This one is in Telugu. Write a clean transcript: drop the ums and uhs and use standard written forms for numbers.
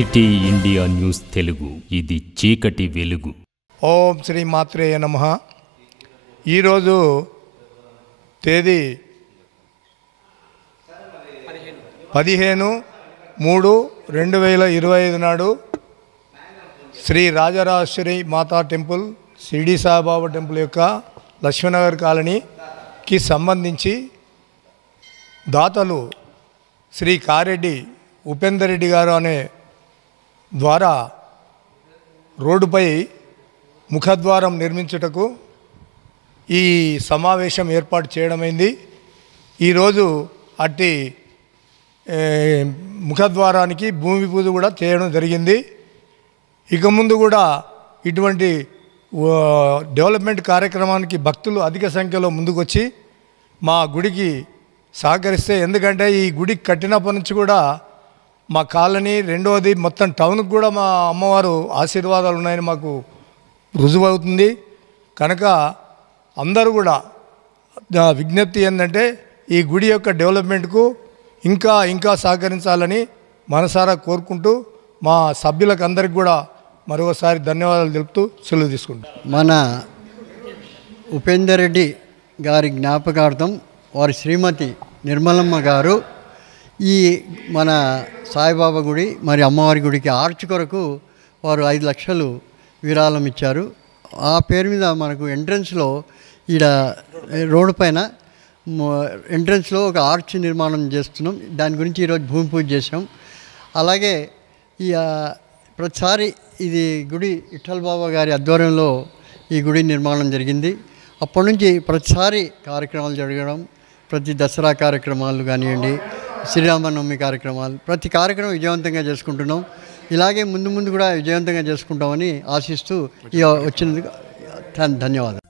సిటీ ఇండియా న్యూస్ తెలుగు, ఇది చీకటి వెలుగు. ఓం శ్రీ మాత్రే నమః. ఈరోజు తేదీ 15/3/2025 నాడు శ్రీ రాజరాజేశ్వరి మాతా టెంపుల్, షిరిడి సాయిబాబా టెంపుల్ యొక్క లక్ష్మీనగర్ కాలనీకి సంబంధించి దాతలు శ్రీ కారెడ్డి ఉపేందర్ రెడ్డి గారు అనే ద్వారా రోడ్డుపై ముఖద్వారం నిర్మించుటకు ఈ సమావేశం ఏర్పాటు చేయడమైంది. ఈరోజు అట్టి ముఖద్వారానికి భూమి పూజ కూడా చేయడం జరిగింది. ఇక ముందు కూడా ఇటువంటి డెవలప్మెంట్ కార్యక్రమానికి భక్తులు అధిక సంఖ్యలో ముందుకొచ్చి మా గుడికి సహకరిస్తే, ఎందుకంటే ఈ గుడి కట్టినప్పటి నుంచి కూడా మా కాలనీ, రెండవది మొత్తం టౌన్కి కూడా మా అమ్మవారు ఆశీర్వాదాలు ఉన్నాయని మాకు రుజువు అవుతుంది. కనుక అందరూ కూడా విజ్ఞప్తి ఏంటంటే ఈ గుడి యొక్క డెవలప్మెంట్కు ఇంకా ఇంకా సహకరించాలని మనసారా కోరుకుంటూ మా సభ్యులకు అందరికి కూడా మరొకసారి ధన్యవాదాలు తెలుపుతూ సెలవు తీసుకుంటాం. మన ఉపేందర్ రెడ్డి గారి జ్ఞాపకార్థం వారి శ్రీమతి నిర్మలమ్మ గారు ఈ మన సాయిబాబా గుడి మరి అమ్మవారి గుడికి ఆర్చ్ కొరకు వారు 5 లక్షలు విరాళం ఇచ్చారు. ఆ పేరు మీద మనకు ఎంట్రన్స్లో ఈడ రోడ్డు పైన ఎంట్రన్స్లో ఒక ఆర్చ్ నిర్మాణం చేస్తున్నాం. దాని గురించి ఈరోజు భూమి పూజ చేసాం. అలాగే ఈ ప్రతిసారి ఇది గుడి విఠల్ బాబా గారి ఆధ్వర్యంలో ఈ గుడి నిర్మాణం జరిగింది. అప్పటి నుంచి ప్రతిసారి కార్యక్రమాలు జరగడం, ప్రతి దసరా కార్యక్రమాలు కానివ్వండి, శ్రీరామనవమి కార్యక్రమాలు, ప్రతి కార్యక్రమం విజయవంతంగా చేసుకుంటున్నాం. ఇలాగే ముందు ముందు కూడా విజయవంతంగా చేసుకుంటామని ఆశిస్తూ వచ్చినందుకు ధన్యవాదాలు.